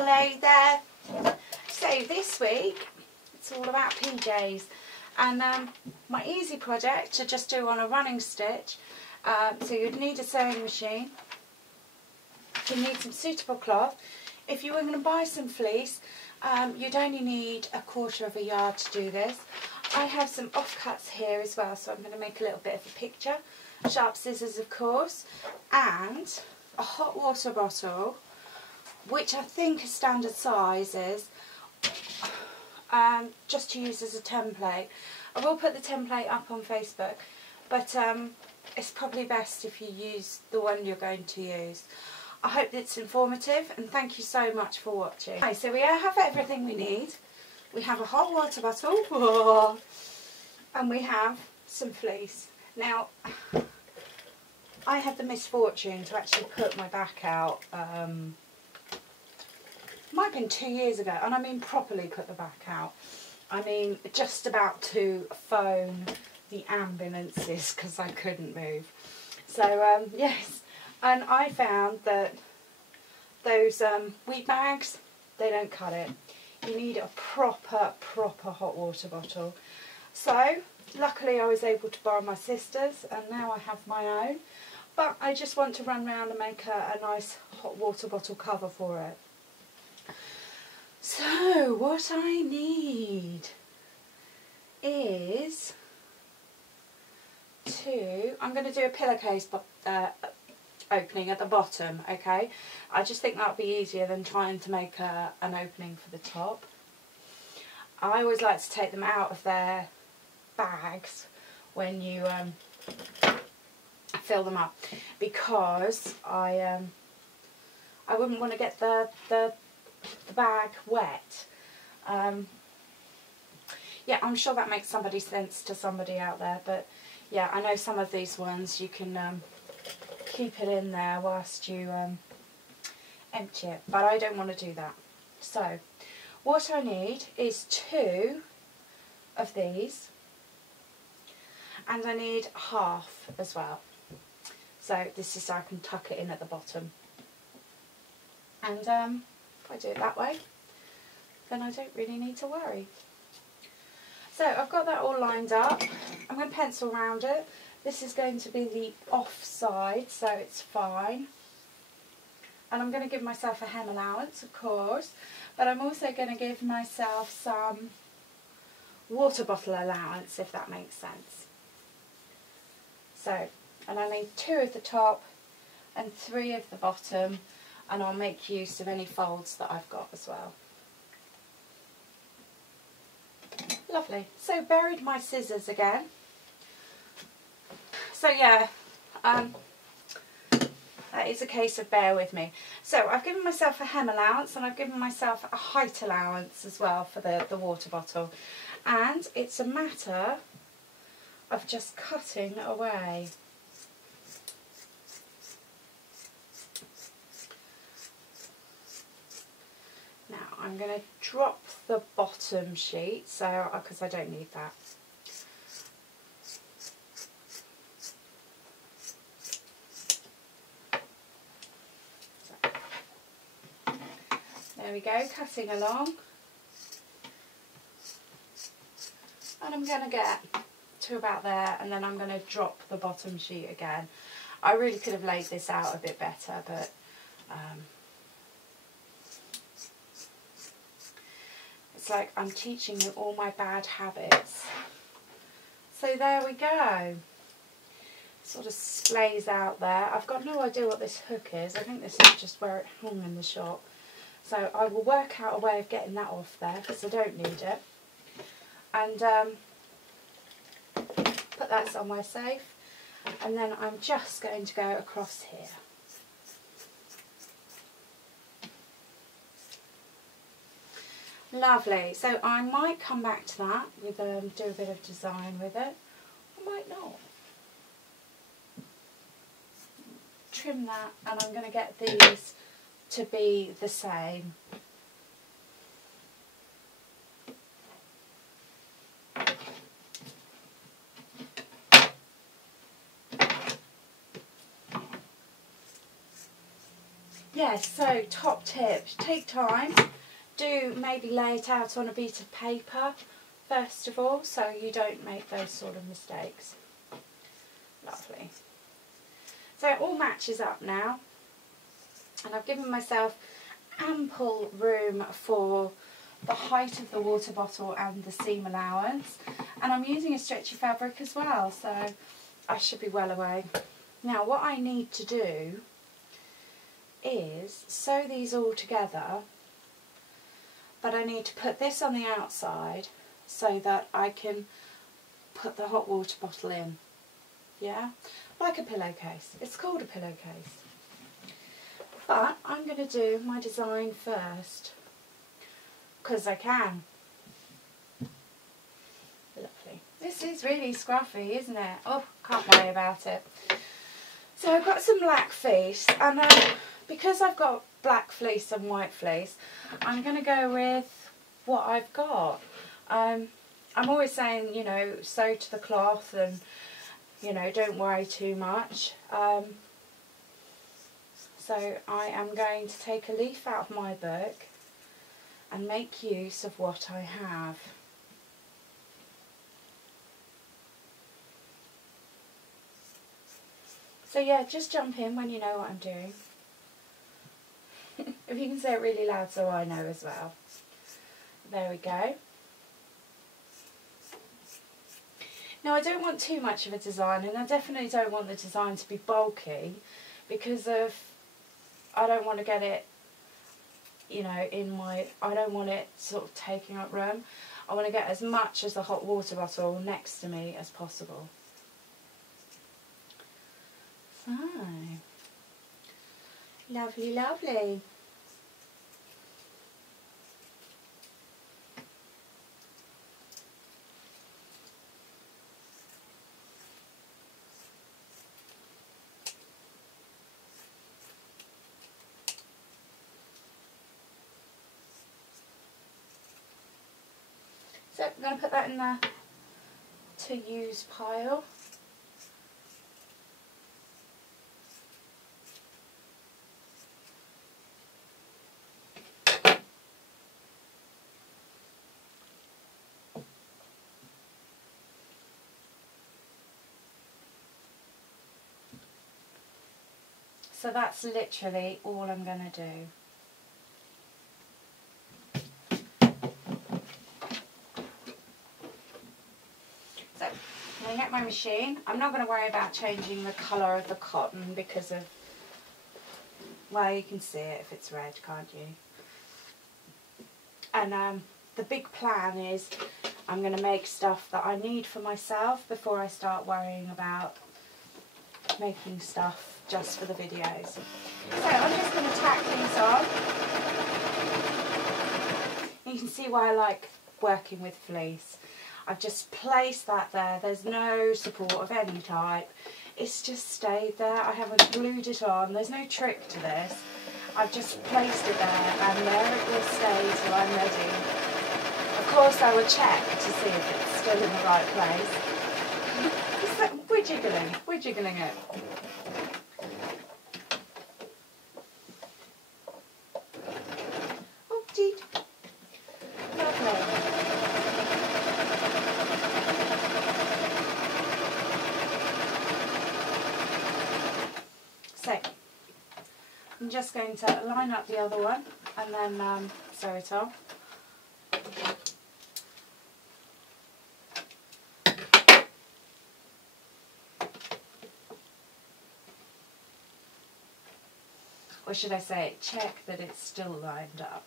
Hello there. So this week it's all about PJs, and my easy project to just do on a running stitch. So you'd need a sewing machine, you need some suitable cloth. If you were going to buy some fleece, you'd only need 1/4 of a yard to do this. I have some offcuts here as well, so I'm going to make a little bit of a picture. Sharp scissors, of course, and a hot water bottle, which I think is standard sizes, just to use as a template. I will put the template up on Facebook, but it's probably best if you use the one you're going to use. I hope it's informative, and thank you so much for watching. Okay, so we have everything we need. We have a hot water bottle, and we have some fleece. Now, I had the misfortune to actually put my back out, might have been 2 years ago, and I mean properly put the back out. I mean just about to phone the ambulances because I couldn't move. So yes, and I found that those wheat bags, they don't cut it. You need a proper hot water bottle. So luckily I was able to borrow my sister's, and now I have my own. But I just want to run around and make a nice hot water bottle cover for it. So what I need is I'm going to do a pillowcase opening at the bottom, okay? I just think that would be easier than trying to make an opening for the top. I always like to take them out of their bags when you fill them up, because I wouldn't want to get the bag wet. Yeah, I'm sure that makes sense to somebody out there, but yeah, I know some of these ones you can keep it in there whilst you empty it, but I don't want to do that. So what I need is 2 of these, and I need half as well. So this is so I can tuck it in at the bottom. And if I do it that way, then I don't really need to worry. So I've got that all lined up. I'm going to pencil around it. This is going to be the off side, so it's fine. And I'm going to give myself a hem allowance, of course, but I'm also going to give myself some water bottle allowance, if that makes sense. So, and I need 2 at the top and 3 at the bottom, and I'll make use of any folds that I've got as well. Lovely. So buried my scissors again. So yeah, that is a case of bear with me. So I've given myself a hem allowance, and I've given myself a height allowance as well for the water bottle. And it's a matter of just cutting away. Now I'm going to drop the bottom sheet, so because I don't need that. So, there we go, cutting along, and I'm going to get to about there, and then I'm going to drop the bottom sheet again. I really could have laid this out a bit better, but it's like I'm teaching you all my bad habits. So there we go. Sort of splays out there. I've got no idea what this hook is. I think this is just where it hung in the shop. So I will work out a way of getting that off there, because I don't need it. And put that somewhere safe. And then I'm just going to go across here. Lovely. So I might come back to that with do a bit of design with it. I might not. Trim that, and I'm going to get these to be the same. Yes, so top tip, take time, do maybe lay it out on a bit of paper first of all, so you don't make those sort of mistakes. Lovely. So it all matches up now, and I've given myself ample room for the height of the water bottle and the seam allowance, and I'm using a stretchy fabric as well, so I should be well away. Now what I need to do is sew these all together, but I need to put this on the outside so that I can put the hot water bottle in, yeah, like a pillowcase. It's called a pillowcase, but I'm going to do my design first because I can. Lovely. This is really scruffy, isn't it? Oh, can't worry about it. So I've got some black fleece, and because I've got black fleece and white fleece, I'm going to go with what I've got. I'm always saying, you know, sew to the cloth and, you know, don't worry too much. So I am going to take a leaf out of my book and make use of what I have. So yeah, just jump in when you know what I'm doing. If you can say it really loud so I know as well. There we go. Now I don't want too much of a design, and I definitely don't want the design to be bulky because of, I don't want to get it, you know, I don't want it sort of taking up room. I want to get as much as the hot water bottle next to me as possible. So, lovely, lovely. So I'm going to put that in the to use pile. So that's literally all I'm going to do. So I'm going to get my machine. I'm not going to worry about changing the colour of the cotton because of, well, you can see it if it's red, can't you? And the big plan is I'm going to make stuff that I need for myself before I start worrying about making stuff just for the videos. So I'm just going to tack these on. You can see why I like working with fleece. I've just placed that there. There's no support of any type. It's just stayed there. I haven't glued it on. There's no trick to this. I've just placed it there, and there it will stay till I'm ready. Of course I will check to see if it's still in the right place. We're jiggling it. Oh, deed. Lovely. So, I'm just going to line up the other one and then sew it on. Or should I say, check that it's still lined up.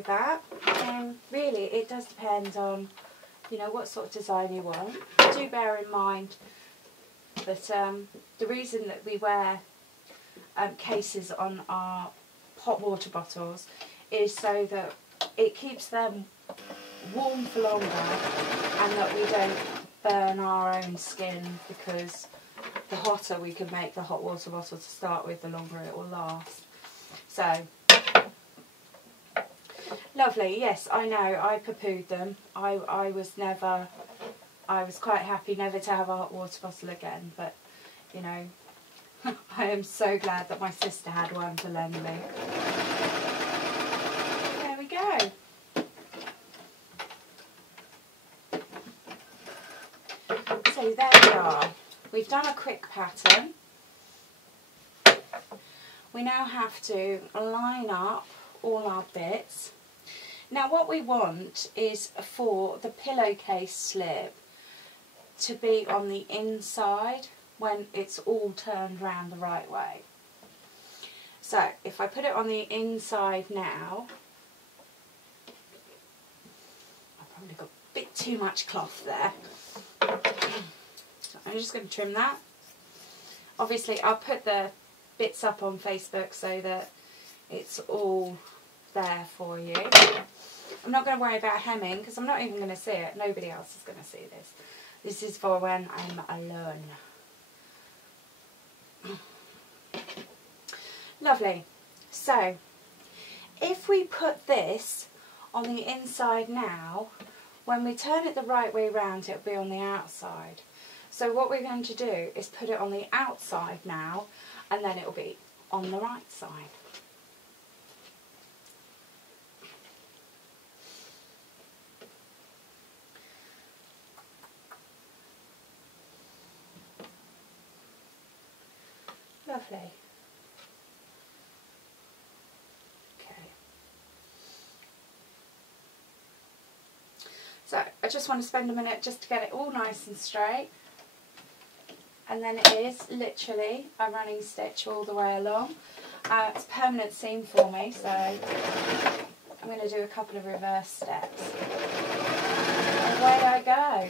with that. Really, it does depend on, you know, what sort of design you want. Do bear in mind that the reason that we wear cases on our hot water bottles is so that it keeps them warm for longer and that we don't burn our own skin, because the hotter we can make the hot water bottle to start with, the longer it will last. So, lovely. Yes, I know, I poo-pooed them. I was quite happy never to have a hot water bottle again, but, you know, I am so glad that my sister had one to lend me. There we go. So there we are. We've done a quick pattern. We now have to line up all our bits. Now what we want is for the pillowcase slip to be on the inside when it's all turned round the right way. So if I put it on the inside now, I've probably got a bit too much cloth there. So I'm just going to trim that. Obviously I'll put the bits up on Facebook so that it's all there for you. I'm not going to worry about hemming because I'm not even going to see it. Nobody else is going to see this. This is for when I'm alone. Lovely. So if we put this on the inside now, when we turn it the right way round, it'll be on the outside. So what we're going to do is put it on the outside now, and then it'll be on the right side. Lovely. Okay. So I just want to spend a minute just to get it all nice and straight. And then it is literally a running stitch all the way along. It's a permanent seam for me, so I'm going to do a couple of reverse steps. Away I go.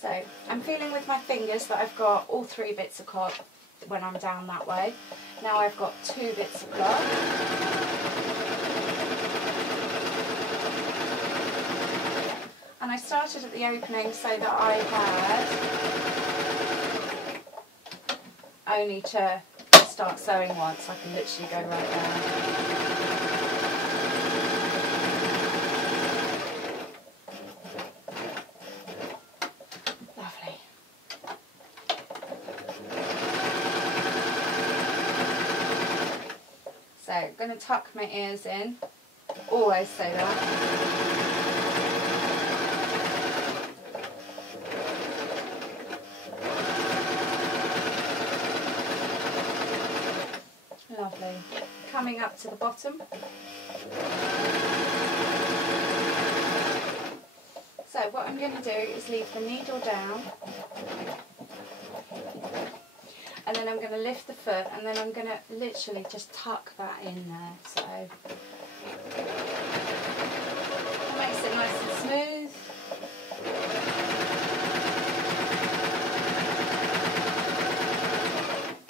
So I'm feeling with my fingers that I've got all 3 bits of cloth when I'm down that way. Now I've got 2 bits of cloth. And I started at the opening so that I had only to start sewing once. I can literally go right down. So I'm going to tuck my ears in, always say that. Lovely. Coming up to the bottom. So what I'm going to do is leave the needle down. And then I'm going to lift the foot, and then I'm going to literally just tuck that in there. So it makes it nice and smooth.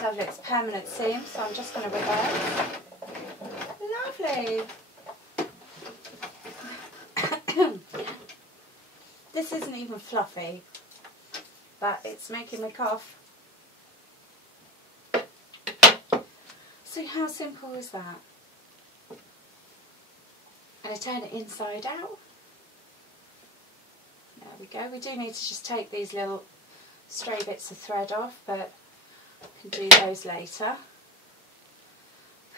Lovely, it's permanent seam, so I'm just going to reverse. Lovely. This isn't even fluffy, but it's making me cough. So how simple is that? And I turn it inside out. There we go. We do need to just take these little stray bits of thread off, but I can do those later.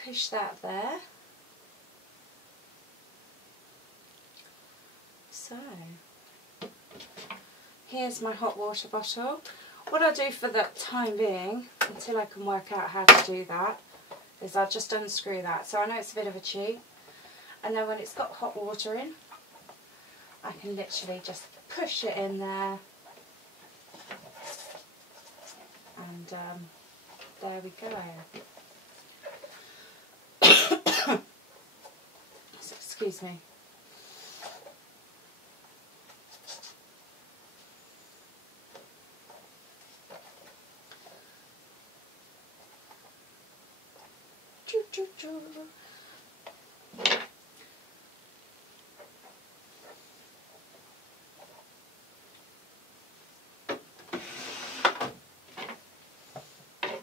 Push that there. So, here's my hot water bottle. What I'll do for the time being, until I can work out how to do that, is I'll just unscrew that. So I know it's a bit of a cheat. And then when it's got hot water in, I can literally just push it in there. And there we go. So, excuse me. Choo, choo, choo.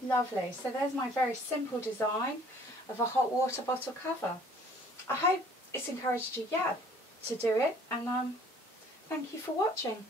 Lovely. So there's my very simple design of a hot water bottle cover. I hope it's encouraged you, to do it, and thank you for watching.